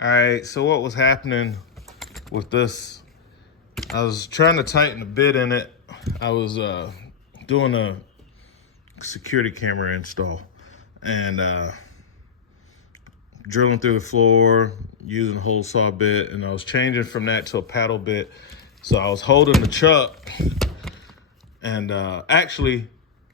All right, so what was happening with this? I was trying to tighten the bit in it. I was doing a security camera install and drilling through the floor using a hole saw bit, and I was changing from that to a paddle bit. So I was holding the chuck, and actually,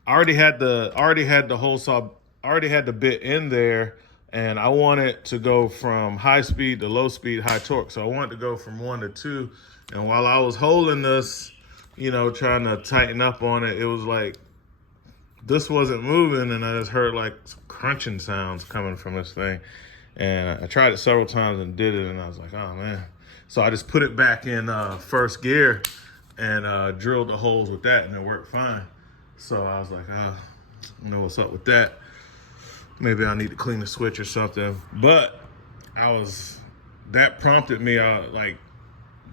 I already had the hole saw, I already had the bit in there, and I wanted to go from high speed to low speed, high torque. So I wanted to go from 1 to 2. And while I was holding this, you know, trying to tighten up on it, it was like this wasn't moving, and I just heard like some crunching sounds coming from this thing. And I tried it several times and did it, and I was like, oh man. So I just put it back in first gear and drilled the holes with that, and it worked fine. So I was like, I don't know what's up with that. Maybe I need to clean the switch or something. But that prompted me, like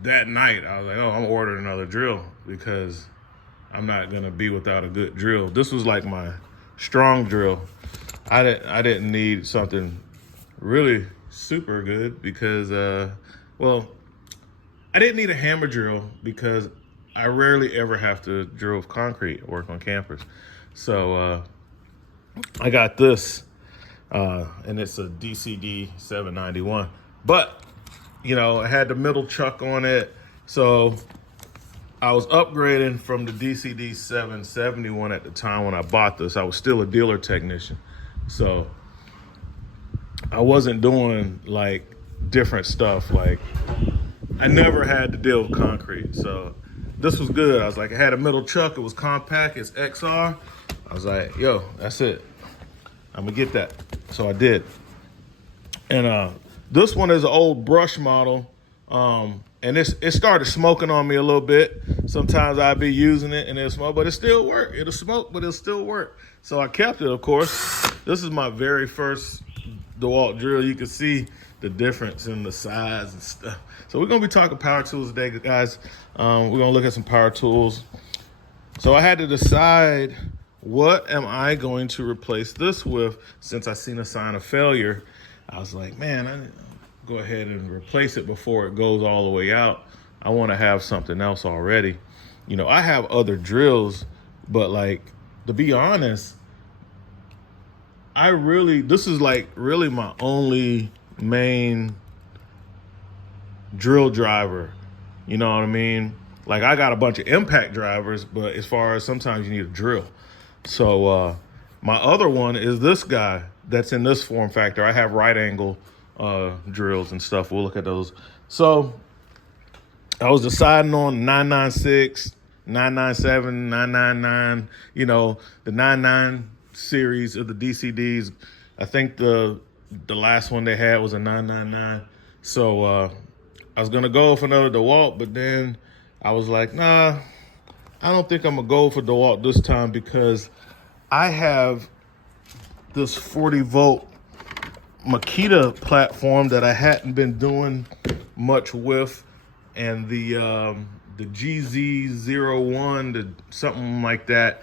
that night, I was like, oh, I'm ordering another drill because I'm not gonna be without a good drill. This was like my strong drill. I didn't need something really super good because, well, I didn't need a hammer drill because I rarely ever have to drill with concrete or work on campers. So I got this, and it's a DCD 791. But, you know, I had the middle chuck on it. So I was upgrading from the DCD 771 at the time when I bought this. I was still a dealer technician. So I wasn't doing like different stuff. Like I never had to deal with concrete. So this was good. I was like, I had a middle chuck. It was compact. It's XR. I was like, yo, that's it. I'm gonna get that. So I did. And this one is an old brush model. And it started smoking on me a little bit. Sometimes I'd be using it and it'll smoke, but it still work. It'll smoke, but it'll still work. So I kept it, of course. This is my very first Dewalt drill. You can see the difference in the size and stuff. So we're gonna be talking power tools today, guys. We're gonna look at some power tools. So I had to decide, what am I going to replace this with? Since I seen a sign of failure, I was like, man, I need to go ahead and replace it before it goes all the way out. I want to have something else already. You know, I have other drills, but like, to be honest, this is like really my only main drill driver. You know what I mean? Like, I got a bunch of impact drivers, but as far as sometimes you need a drill. So my other one is this guy that's in this form factor. I have right angle drills and stuff. We'll look at those. So I was deciding on 996, 997, 999, you know, the 99 series of the DCDs. I think the last one they had was a 999. So I was gonna go for another Dewalt, but then I was like, nah, I don't think I'm gonna go for Dewalt this time because I have this 40 volt Makita platform that I hadn't been doing much with, and the GZ01, something like that.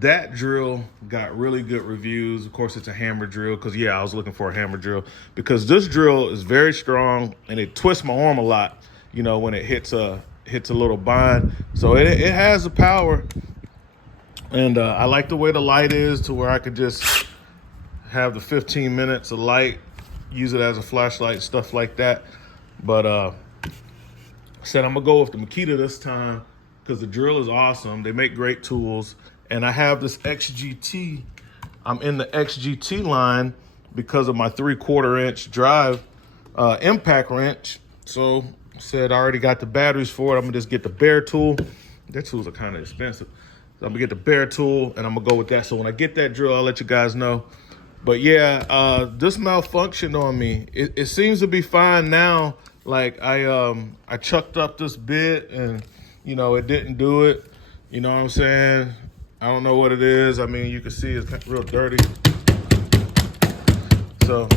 That drill got really good reviews. Of course, it's a hammer drill because, yeah, I was looking for a hammer drill because this drill is very strong and it twists my arm a lot, you know, when it hits a little bind. So it has the power, and I like the way the light is to where I could just have the 15 minutes of light, use it as a flashlight, stuff like that. But I said I'm gonna go with the Makita this time because the drill is awesome. They make great tools. And I have this XGT. I'm in the XGT line because of my 3/4 inch drive impact wrench. So I said I already got the batteries for it. I'm gonna just get the bare tool. Their tools are kind of expensive. So I'm gonna get the bare tool and I'm gonna go with that. So when I get that drill, I'll let you guys know. But yeah, this malfunctioned on me. It seems to be fine now. Like I chucked up this bit and, you know, it didn't do it. You know what I'm saying? I don't know what it is. I mean, you can see it's real dirty. So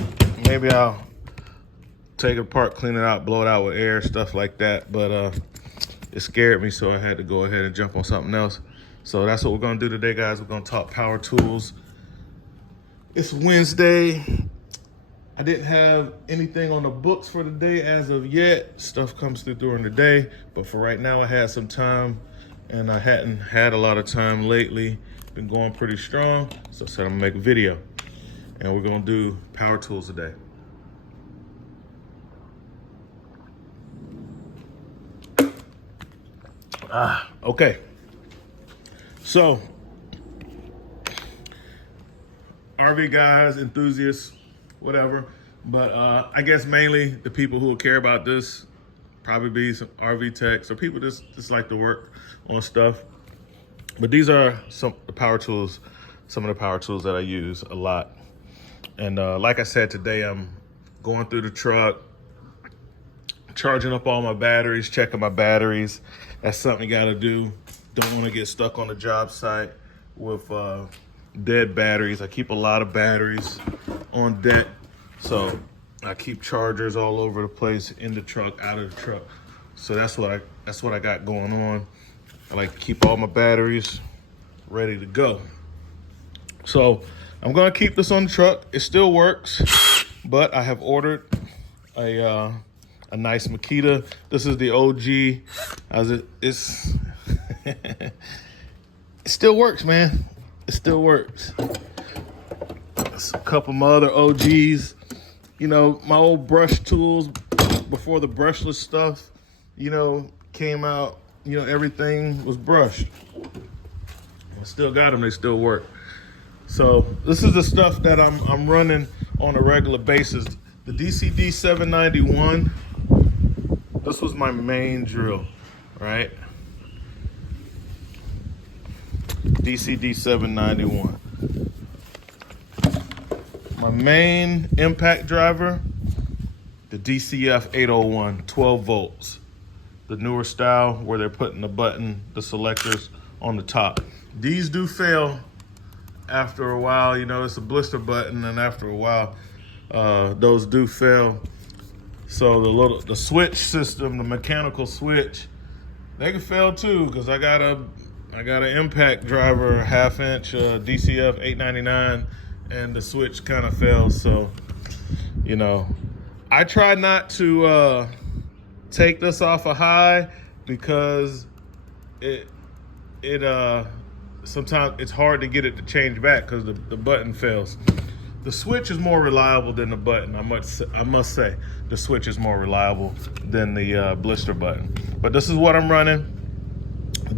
maybe I'll take it apart, clean it out, blow it out with air, stuff like that. But it scared me, so I had to go ahead and jump on something else. So that's what we're gonna do today, guys. We're gonna talk power tools. It's Wednesday. I didn't have anything on the books for the day as of yet. Stuff comes through during the day, but for right now I had some time, and I hadn't had a lot of time lately. Been going pretty strong, so I said I'm gonna make a video, and we're gonna do power tools today. Okay. So, RV guys, enthusiasts, whatever. But I guess mainly the people who will care about this probably be some RV techs or people just like to work on stuff. But these are some of the power tools that I use a lot. And like I said, today I'm going through the truck, charging up all my batteries, checking my batteries. That's something you gotta do. Don't wanna get stuck on the job site with dead batteries. I keep a lot of batteries on deck. So I keep chargers all over the place, in the truck, out of the truck. So that's what I got going on. I like to keep all my batteries ready to go. So I'm gonna keep this on the truck. It still works, but I have ordered a nice Makita. This is the OG. It still works, man. It still works. There's a couple of my other OGs. You know, my old brush tools before the brushless stuff, you know, came out. You know, everything was brushed. I still got them. They still work. So this is the stuff that I'm running on a regular basis. The DCD 791. This was my main drill, right? DCD 791. My main impact driver, the DCF 801, 12 volts. The newer style where they're putting the selectors on the top. These do fail after a while. You know, it's a blister button, and after a while, those do fail. So the switch system, the mechanical switch, they can fail too, because I got an impact driver, 1/2 inch DCF 899, and the switch kind of fails. So, you know, I try not to take this off a high, because sometimes it's hard to get it to change back because the button fails. The switch is more reliable than the button. I must say, the switch is more reliable than the blister button. But this is what I'm running,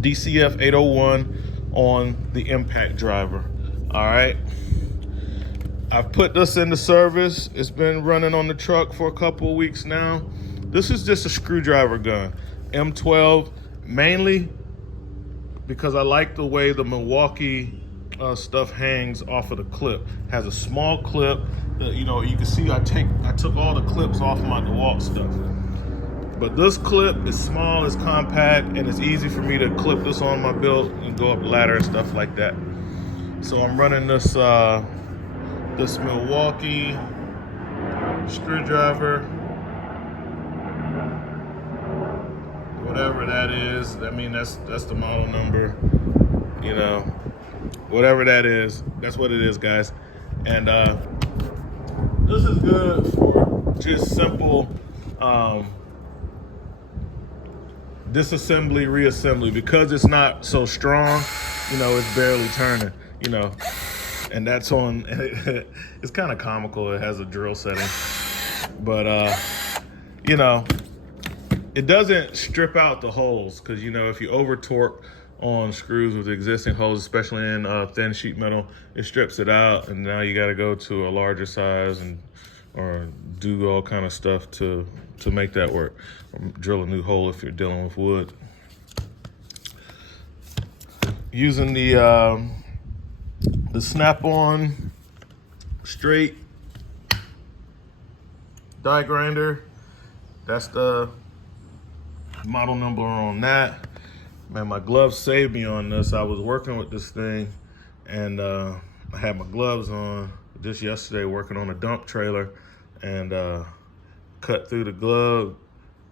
DCF 801 on the impact driver. All right. I've put this into service. It's been running on the truck for a couple of weeks now. This is just a screwdriver gun, M12, mainly because I like the way the Milwaukee stuff hangs off of the clip. Has a small clip that, you know, you can see I took all the clips off of my Dewalt stuff. But this clip is small, it's compact, and it's easy for me to clip this on my belt and go up the ladder and stuff like that. So I'm running this this Milwaukee screwdriver, whatever that is. I mean, that's the model number, you know, whatever that is, that's what it is, guys. And this is good for just simple disassembly, reassembly, because it's not so strong. You know, it's barely turning, you know. And that's on, it's kind of comical. It has a drill setting, but you know, it doesn't strip out the holes, because, you know, if you over torque on screws with existing holes, especially in thin sheet metal, it strips it out, and now you got to go to a larger size or do all kind of stuff to make that work. Or drill a new hole if you're dealing with wood. Using the snap-on straight die grinder. That's the model number on that. Man, my gloves saved me on this. I was working with this thing, and I had my gloves on just yesterday working on a dump trailer, and cut through the glove,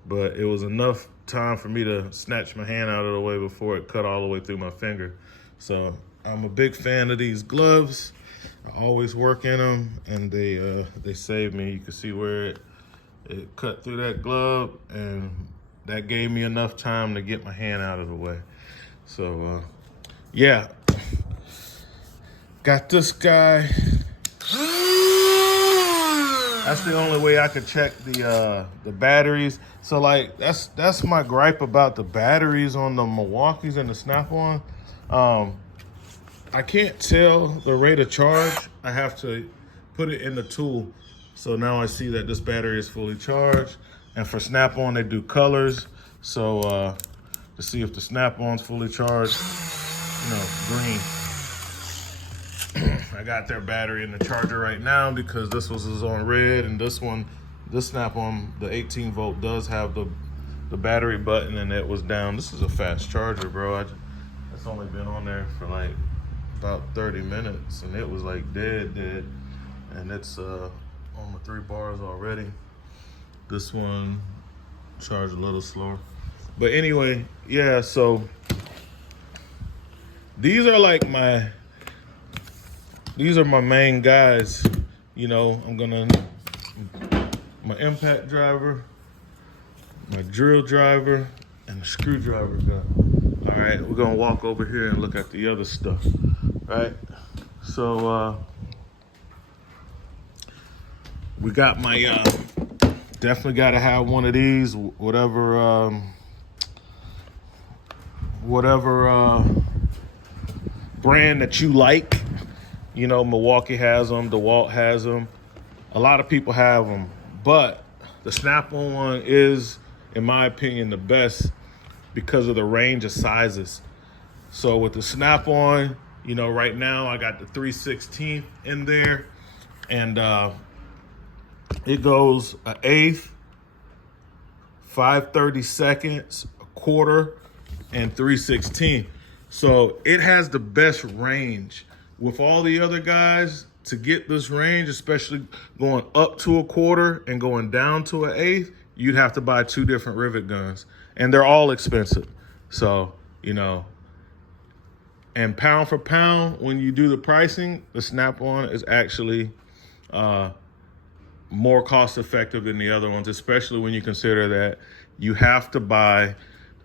but it was enough time for me to snatch my hand out of the way before it cut all the way through my finger. So I'm a big fan of these gloves. I always work in them, and they save me. You can see where it cut through that glove, and that gave me enough time to get my hand out of the way. So yeah, got this guy. That's the only way I could check the batteries. So like that's my gripe about the batteries on the Milwaukees and the Snap-on. I can't tell the rate of charge. I have to put it in the tool. So now I see that this battery is fully charged. And for Snap-on, they do colors. So to see if the Snap-on's fully charged, green. I got their battery in the charger right now because this is on red, and this Snap-on, the 18 volt, does have the battery button, and it was down. This is a fast charger, bro. It's only been on there for like about 30 minutes, and it was like dead, and it's on the 3 bars already. This one charged a little slower, but anyway, yeah. So these are my main guys. I'm gonna my impact driver, my drill driver, and the screwdriver gun. All right, we're gonna walk over here and look at the other stuff. Right, so we got my definitely got to have one of these, whatever brand that you like. Milwaukee has them, Dewalt has them, a lot of people have them, but the Snap-on one is, in my opinion, the best because of the range of sizes. So with the Snap-on, right now I got the 3/16 in there, and it goes an eighth, 5/32, a quarter, and 3/16. So it has the best range. With all the other guys, to get this range, especially going up to a quarter and going down to an eighth, you'd have to buy 2 different rivet guns, and they're all expensive. So, and pound for pound, when you do the pricing, the Snap-on is actually more cost effective than the other ones, especially when you consider that you have to buy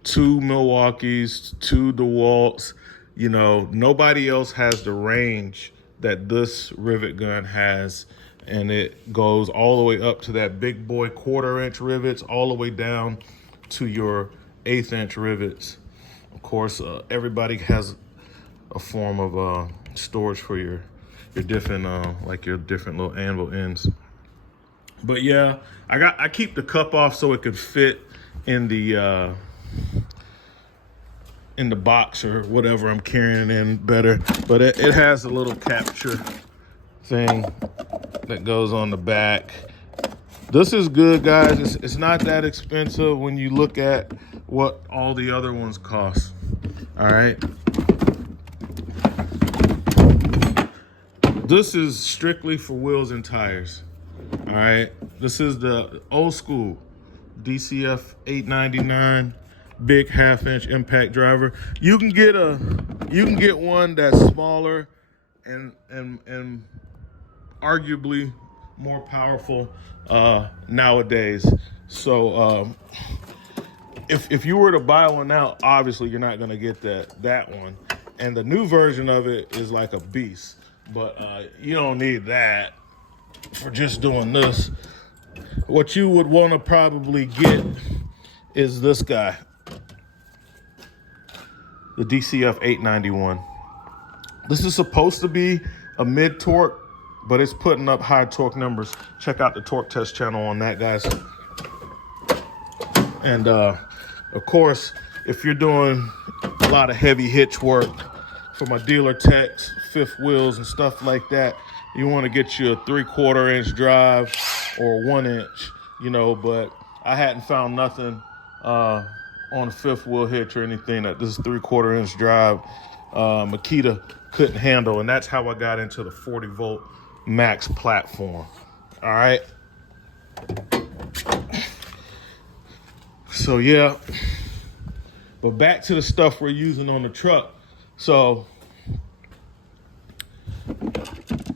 2 Milwaukees, 2 DeWalts. Nobody else has the range that this rivet gun has, and it goes all the way up to that big boy 1/4 inch rivets, all the way down to your 1/8 inch rivets. Of course, everybody has a form of storage for your different your different little anvil ends. But yeah, I keep the cup off so it could fit in the box or whatever I'm carrying in better. But it has a little capture thing that goes on the back. This is good, guys. It's not that expensive when you look at what all the other ones cost. All right. This is strictly for wheels and tires. All right. This is the old school DCF 899 big 1/2 inch impact driver. You can get one that's smaller and arguably more powerful nowadays. So if you were to buy one now, obviously you're not gonna get that one. And the new version of it is like a beast. But you don't need that for just doing this. What you would want to probably get is this guy, the DCF 891. This is supposed to be a mid torque, but it's putting up high torque numbers. Check out the torque test channel on that, guys. And of course, if you're doing a lot of heavy hitch work for my dealer techs, fifth wheels and stuff like that, you want to get you a 3/4 inch drive or 1 inch, but I hadn't found nothing on a fifth wheel hitch or anything that this 3/4 inch drive Makita couldn't handle. And that's how I got into the 40 volt max platform. All right. So yeah, but back to the stuff we're using on the truck. So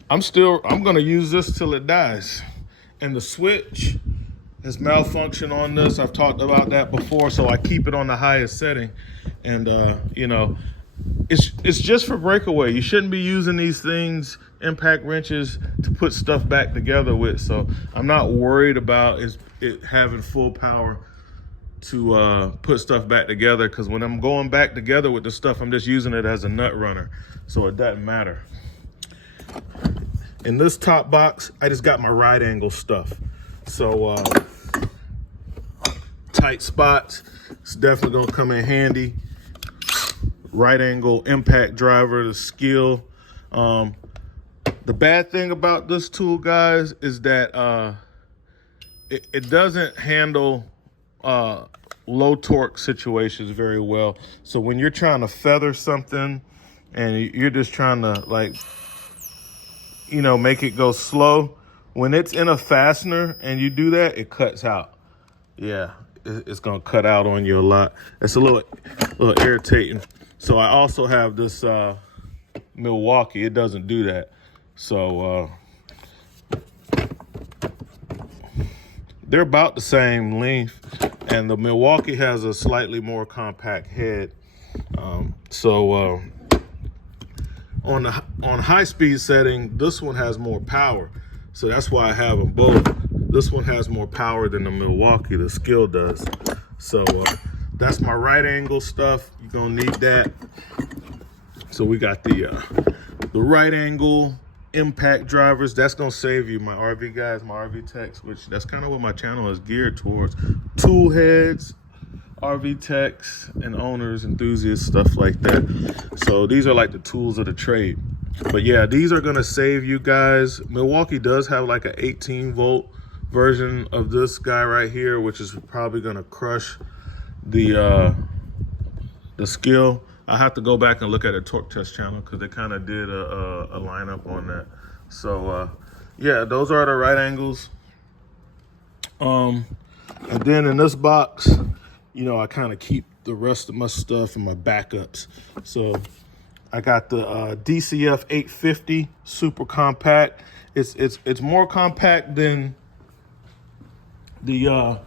I'm gonna use this till it dies. And the switch has malfunctioned on this. I've talked about that before, so I keep it on the highest setting. And you know, it's just for breakaway. You shouldn't be using these things, impact wrenches, to put stuff back together with. So I'm not worried about it having full power to put stuff back together, because when I'm going back together with the stuff, I'm just using it as a nut runner, so it doesn't matter. In this top box, I just got my right angle stuff. So tight spots, it's definitely gonna come in handy. Right angle impact driver, the skill. The bad thing about this tool, guys, is that it doesn't handle low torque situations very well. So when you're trying to feather something and you're just trying to, like, you know, make it go slow, when it's in a fastener and you do that, it cuts out. Yeah, it's gonna cut out on you a lot. It's a little irritating. So I also have this Milwaukee. It doesn't do that. So they're about the same length, and the Milwaukee has a slightly more compact head. On high speed setting, this one has more power. So that's why I have them both. This one has more power than the Milwaukee, the Skill does. So that's my right angle stuff. You're gonna need that. So we got the right angle impact drivers. That's gonna save you, my RV guys, my RV techs, which that's kind of what my channel is geared towards. Tool heads, RV techs, and owners, enthusiasts, stuff like that. So these are like the tools of the trade. But yeah, these are gonna save you guys. Milwaukee does have like an 18-volt version of this guy right here, which is probably gonna crush the Skill. I have to go back and look at a torque test channel, because they kind of did a lineup on that. So yeah, those are the right angles. And then in this box, you know, I kind of keep the rest of my stuff and my backups. So I got the DCF 850 super compact. It's more compact than the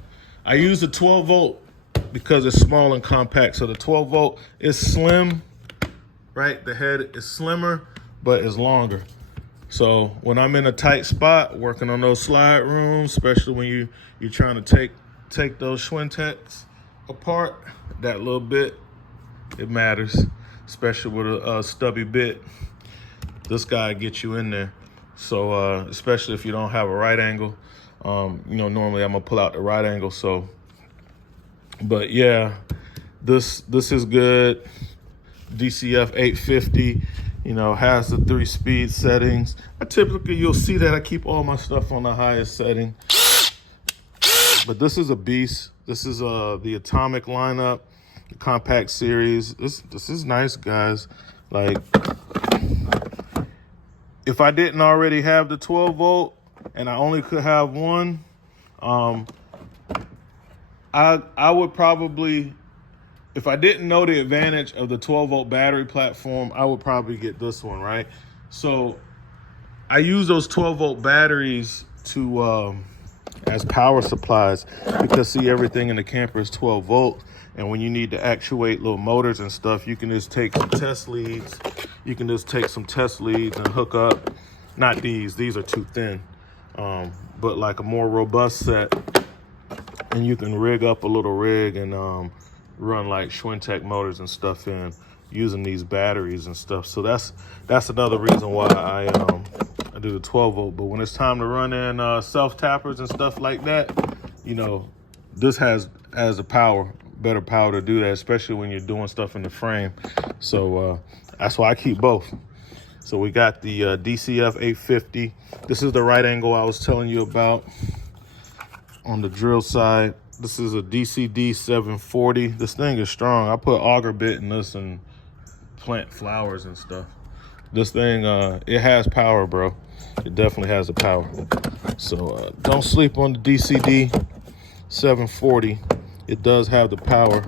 I use the 12 volt because it's small and compact. So the 12 volt is slim, right? The head is slimmer, but it's longer. So when I'm in a tight spot working on those slide rooms, especially when you're trying to take those Schwintex apart, that little bit, it matters, especially with a stubby bit. This guy gets you in there. So especially if you don't have a right angle, you know, normally I'm gonna pull out the right angle. So, but yeah, this is good. DCF 850, you know, has the 3-speed settings. You'll see that I keep all my stuff on the highest setting. But this is a beast. This is the Atomic lineup, the compact series. This is nice, guys. Like, if I didn't already have the 12 volt and I only could have one, I would probably, if I didn't know the advantage of the 12 volt battery platform, I would probably get this one, right? So I use those 12 volt batteries to as power supplies, because see, everything in the camper is 12 volt, and when you need to actuate little motors and stuff, you can just take some test leads. You can just take some test leads and hook up, not these are too thin, but like a more robust set, and you can rig up a little rig and run like Schwintex motors and stuff in using these batteries and stuff. So that's another reason why I do the 12 volt. But when it's time to run in self tappers and stuff like that, you know, this has the better power to do that, especially when you're doing stuff in the frame. So that's why I keep both. So we got the DCF 850. This is the right angle I was telling you about on the drill side. This is a DCD 740. This thing is strong. I put auger bit in this and plant flowers and stuff. This thing, it has power, bro. It definitely has the power. So don't sleep on the DCD 740. It does have the power.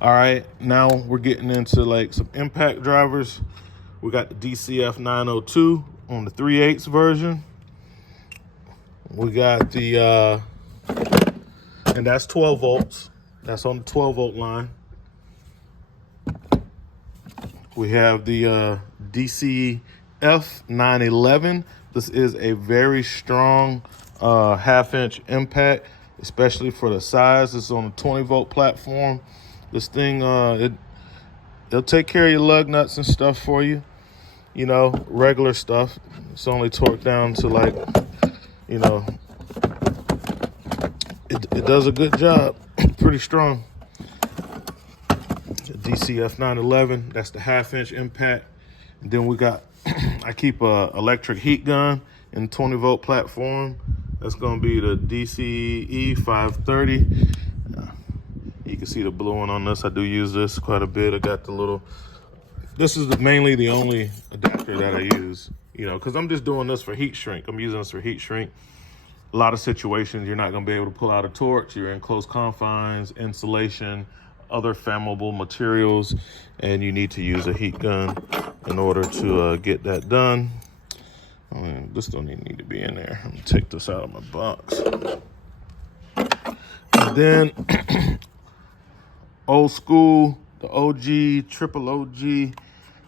All right, now we're getting into like some impact drivers, We got the DCF 902 on the 3/8 version. We got the, and that's 12 volts. That's on the 12 volt line. We have the DCF 911. This is a very strong 1/2-inch impact, especially for the size. It's on a 20 volt platform. This thing, it'll take care of your lug nuts and stuff for you. You know, regular stuff. It's only torqued down to like, you know, it does a good job. Pretty strong. DCF 911, that's the 1/2-inch impact. And then we got, I keep a electric heat gun in 20 volt platform. That's gonna be the DCE 530. You can see the blue one on this. I do use this quite a bit. I got the little, this is mainly the only adapter that I use, you know, because I'm just doing this for heat shrink. I'm using this for heat shrink. A lot of situations, you're not gonna be able to pull out a torch. You're in close confines, insulation, other flammable materials, and you need to use a heat gun in order to get that done. This don't even need to be in there. I'm gonna take this out of my box. And then old school, the OG, triple OG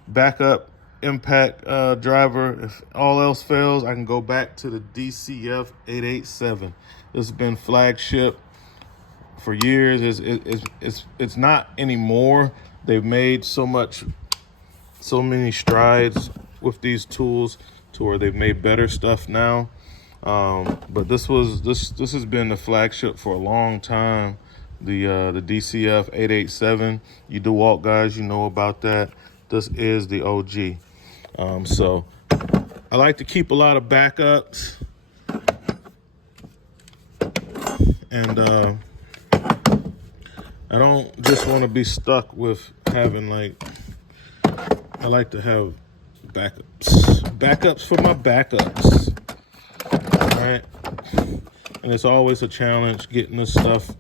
backup impact driver. If all else fails, I can go back to the DCF 887. This has been flagship for years. It's not anymore. They've made so many strides with these tools to where they've made better stuff now. But this has been the flagship for a long time. The DCF 887. You Dewalt guys, you know about that. This is the OG. So I like to keep a lot of backups, and I don't just want to be stuck with having I like to have backups for my backups. All right, and it's always a challenge getting this stuff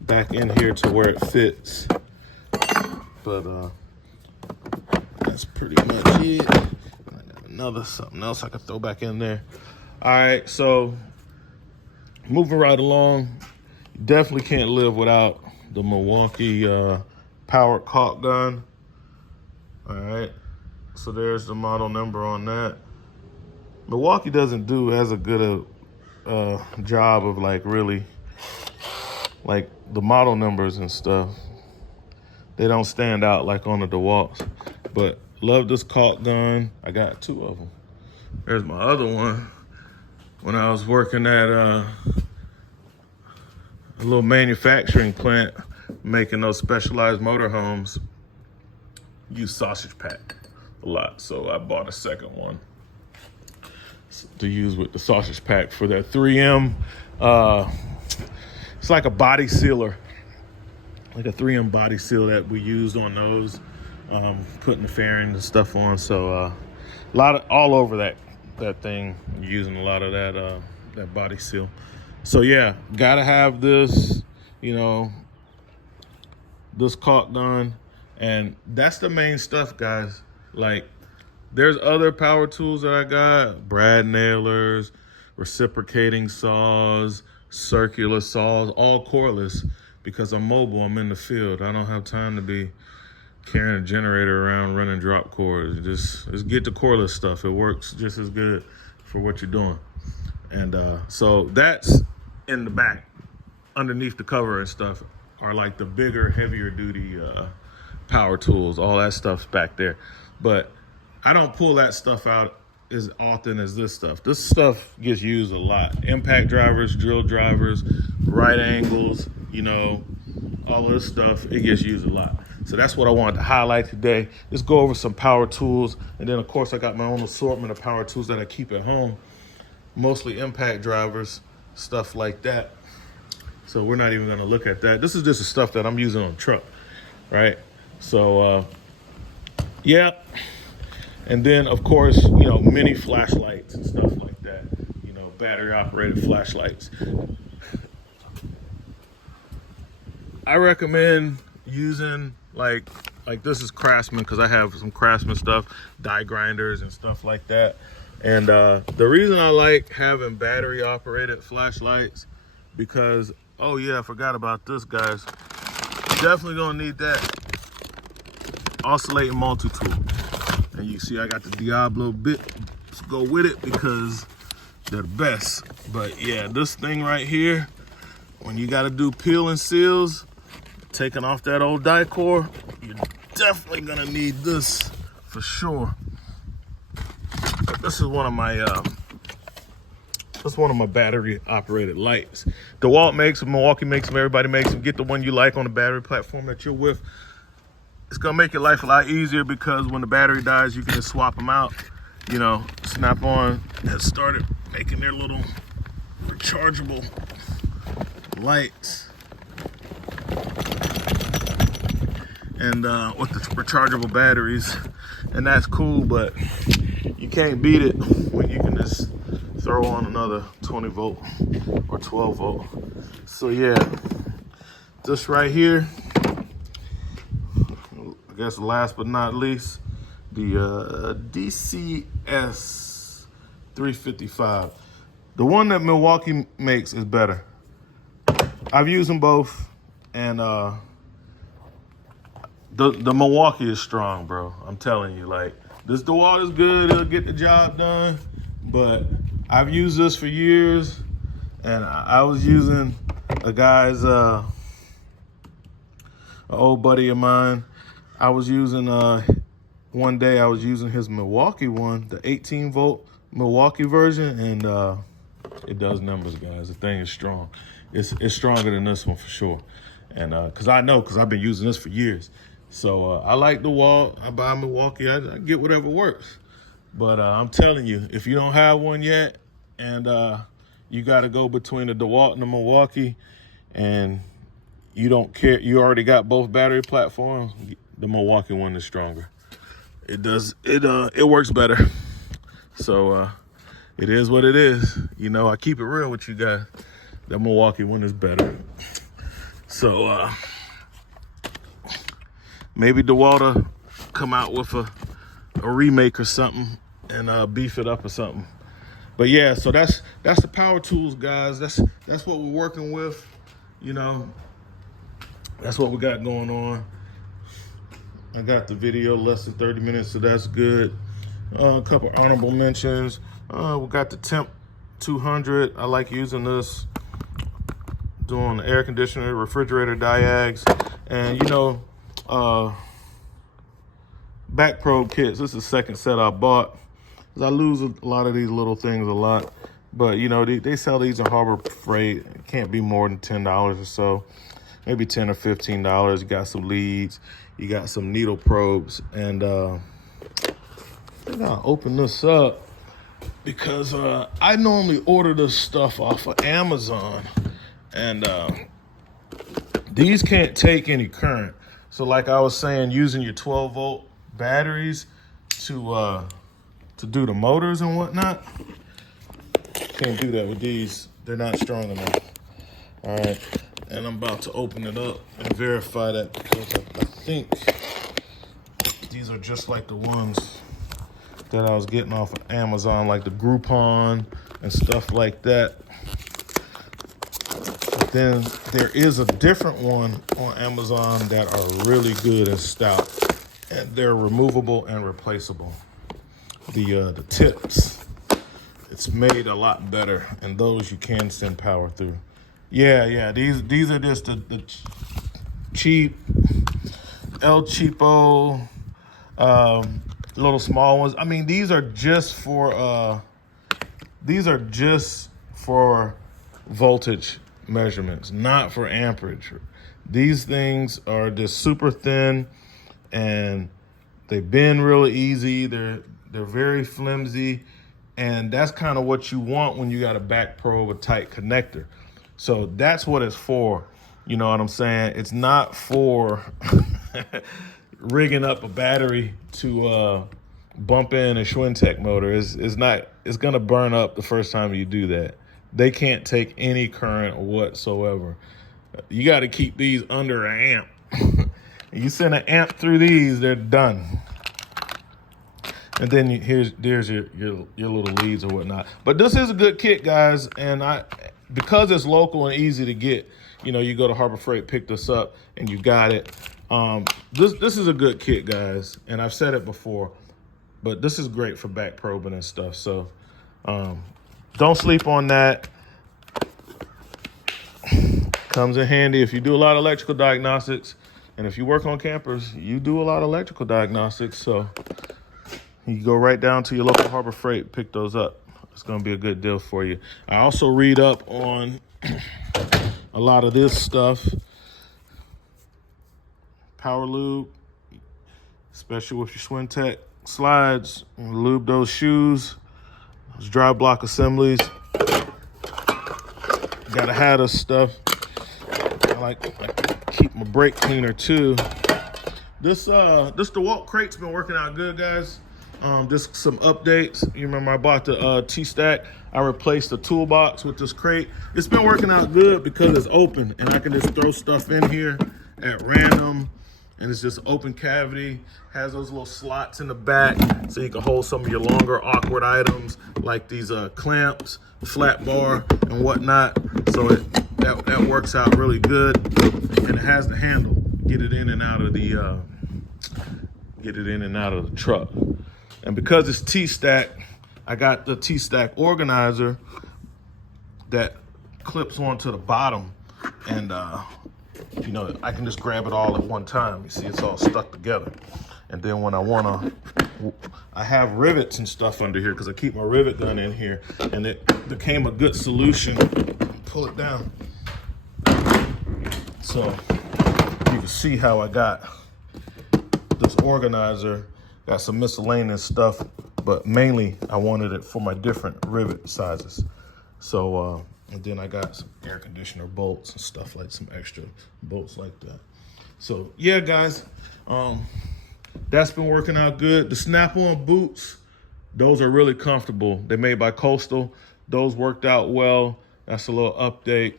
back in here to where it fits. But that's pretty much it. I got something else I could throw back in there. All right, so moving right along, you definitely can't live without the Milwaukee powered caulk gun. All right, so there's the model number on that. Milwaukee doesn't do as a good a job of really the model numbers and stuff. They don't stand out like on the Dewalts. But love this caulk gun. I got 2 of them. There's my other one. When I was working at a little manufacturing plant making those specialized motorhomes, use sausage pack a lot. So I bought a second one to use with the sausage pack for that 3M. It's like a body sealer, like a 3M body seal that we used on those, putting the fairings and stuff on. So a lot of all over that thing, using a lot of that body seal. So yeah, gotta have this, this caulk gun, and that's the main stuff, guys. There's other power tools that I got, brad nailers, reciprocating saws, circular saws, all cordless, because I'm mobile, I'm in the field. I don't have time to be carrying a generator around running drop cords. Just get the cordless stuff. It works just as good for what you're doing. And so that's in the back, underneath the cover and stuff, are the bigger, heavier duty power tools. All that stuff's back there. But I don't pull that stuff out as often as this stuff. This stuff gets used a lot. Impact drivers, drill drivers, right angles, all this stuff, it gets used a lot. So that's what I wanted to highlight today. Let's go over some power tools. And then of course I got my own assortment of power tools that I keep at home, mostly impact drivers, stuff like that. So we're not even gonna look at that. This is just the stuff that I'm using on the truck, right? So yeah. And then of course, mini flashlights and stuff like that, battery operated flashlights. I recommend using Like this is Craftsman because I have some Craftsman stuff, die grinders and stuff like that. And the reason I like having battery operated flashlights because, oh yeah, I forgot about this, guys. Definitely gonna need that oscillating multi-tool. And you see I got the Diablo bit to go with it because they're the best. But yeah, this thing right here, when you gotta do peel and seals, taking off that old die core, you're definitely gonna need this for sure. This is one of my battery operated lights. Dewalt makes them, Milwaukee makes them, everybody makes them. Get the one you like on the battery platform that you're with. It's gonna make your life a lot easier because when the battery dies, you can just swap them out. You know, Snap-on has started making their little rechargeable lights. And with the rechargeable batteries, and that's cool, but you can't beat it when you can just throw on another 20 volt or 12 volt. So yeah, this right here, I guess last but not least, the DCS 355. The one that Milwaukee makes is better. I've used them both, and the Milwaukee is strong, bro. I'm telling you, like, this Dewalt is good, it'll get the job done, but I've used this for years, and I was using a guy's, an old buddy of mine. I was using, one day I was using his Milwaukee one, the 18 volt Milwaukee version, and it does numbers, guys. The thing is strong. It's stronger than this one for sure. And cause I've been using this for years. So I like DeWalt. I buy Milwaukee. I get whatever works. But I'm telling you, if you don't have one yet, and you got to go between the DeWalt and the Milwaukee, and you don't care, you already got both battery platforms, the Milwaukee one is stronger. It works better. So it is what it is. You know, I keep it real with you guys. The Milwaukee one is better. So maybe DeWalt will come out with a remake or something and beef it up or something. But yeah, so that's the power tools, guys. That's what we're working with. You know, that's what we got going on. I got the video less than 30 minutes, so that's good. A couple honorable mentions. We got the Temp 200. I like using this, doing the air conditioner, refrigerator diags, and you know, back probe kits. This is the second set I bought. I lose a lot of these little things a lot, but you know, they sell these in Harbor Freight. It can't be more than $10 or so, maybe $10 or $15. You got some leads, you got some needle probes, and I think I'll open this up because I normally order this stuff off of Amazon, and these can't take any current. So like I was saying, using your 12 volt batteries to do the motors and whatnot, can't do that with these. They're not strong enough. All right, and I'm about to open it up and verify that because I think these are just like the ones that I was getting off of Amazon, like the Groupon and stuff like that. But then there is a different one on Amazon that are really good and stout, and they're removable and replaceable. The tips, it's made a lot better, and those you can send power through. Yeah, these are just the cheap El Cheapo little small ones. I mean, these are just for voltage measurements, not for amperage. These things are just super thin, and they bend really easy. They're very flimsy, and that's kind of what you want when you got a back probe, a tight connector. So that's what it's for. You know what I'm saying? It's not for rigging up a battery to bump in a Schwintek motor. It's not. It's gonna burn up the first time you do that. They can't take any current whatsoever. You got to keep these under an amp. You send an amp through these, they're done. And then there's your little leads or whatnot. But this is a good kit, guys. And because it's local and easy to get, you know, you go to Harbor Freight, pick this up, and you got it. This is a good kit, guys. And I've said it before, but this is great for back probing and stuff. So don't sleep on that. Comes in handy if you do a lot of electrical diagnostics. And if you work on campers, you do a lot of electrical diagnostics. So you go right down to your local Harbor Freight, pick those up. It's going to be a good deal for you. I also read up on a lot of this stuff. Power lube, especially with your Swin Tech slides. Lube those shoes, those dry block assemblies. Gotta have this stuff. I like keep my brake cleaner too. This Dewalt crate's been working out good, guys. Just some updates. You remember I bought the T-Stack. I replaced the toolbox with this crate. It's been working out good because it's open and I can just throw stuff in here at random. And it's just open cavity. Has those little slots in the back so you can hold some of your longer awkward items like these clamps, flat bar, and whatnot. So that works out really good. And it has the handle. Get it in and out of the truck. And because it's T-Stack, I got the T-Stack organizer that clips onto the bottom, and you know, I can just grab it all at one time. You see, it's all stuck together. And then when I have rivets and stuff under here because I keep my rivet gun in here, and it became a good solution. Pull it down. So you can see how I got this organizer. Got some miscellaneous stuff, but mainly I wanted it for my different rivet sizes. So, and then I got some air conditioner bolts and stuff, like some extra bolts like that. So yeah, guys, that's been working out good. The snap-on boots, those are really comfortable. They're made by Coastal. Those worked out well. That's a little update.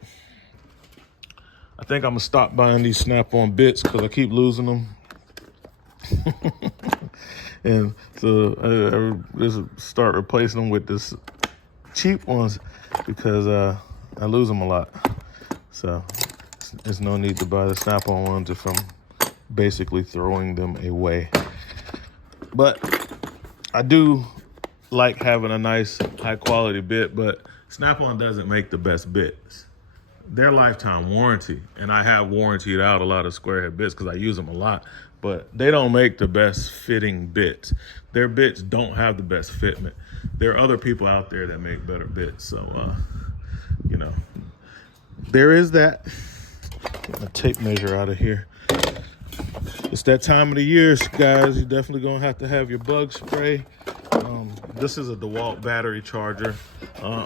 I think I'm gonna stop buying these snap-on bits because I keep losing them. And so I just start replacing them with this cheap ones because I lose them a lot. So there's no need to buy the snap-on ones if I'm basically throwing them away. But I do like having a nice high-quality bit, but Snap-on doesn't make the best bits. They're lifetime warranty, and I have warrantied out a lot of square head bits because I use them a lot, but they don't make the best fitting bits. Their bits don't have the best fitment. There are other people out there that make better bits, so you know, there is that. Get my tape measure out of here. It's that time of the year, guys. You're definitely gonna have to have your bug spray. This is a Dewalt battery charger. I'm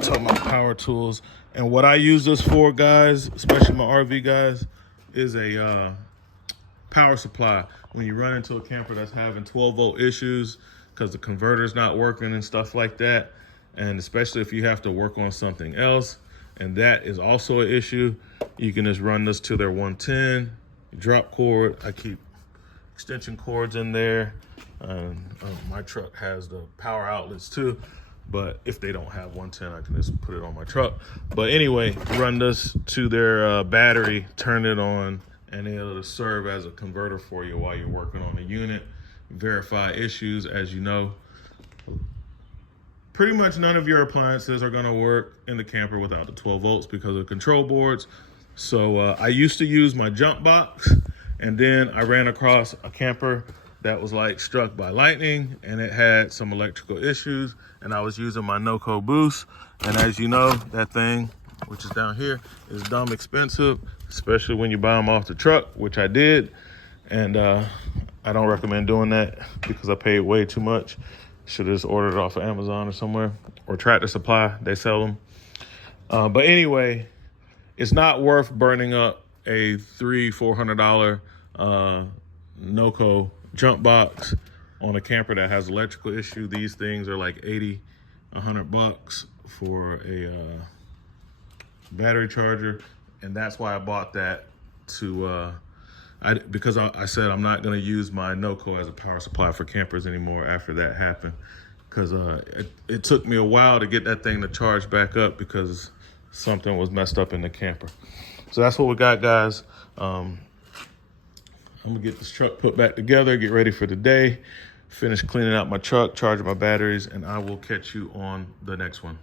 talking about power tools. And what I use this for, guys, especially my RV guys, is a power supply. When you run into a camper that's having 12-volt issues because the converter's not working and stuff like that, and especially if you have to work on something else, and that is also an issue, you can just run this to their 110, drop cord. I keep extension cords in there. My truck has the power outlets too, but if they don't have 110, I can just put it on my truck. But anyway, run this to their battery, turn it on, and it'll serve as a converter for you while you're working on the unit. Verify issues. As you know, pretty much none of your appliances are gonna work in the camper without the 12 volts because of control boards. So I used to use my jump box, and then I ran across a camper that was like struck by lightning, and it had some electrical issues, and I was using my NoCo boost. And as you know, that thing, which is down here, is dumb expensive, especially when you buy them off the truck, which I did. And I don't recommend doing that because I paid way too much. Should have just ordered it off of Amazon or somewhere, or Tractor Supply, they sell them. But anyway, it's not worth burning up a $300-400 NoCo jump box on a camper that has electrical issue. These things are like $80-100 for a battery charger, and that's why I bought that to because I said I'm not going to use my NOCO as a power supply for campers anymore after that happened. Because it took me a while to get that thing to charge back up because something was messed up in the camper. So that's what we got, guys. I'm gonna get this truck put back together, get ready for the day, finish cleaning out my truck, charging my batteries, and I will catch you on the next one.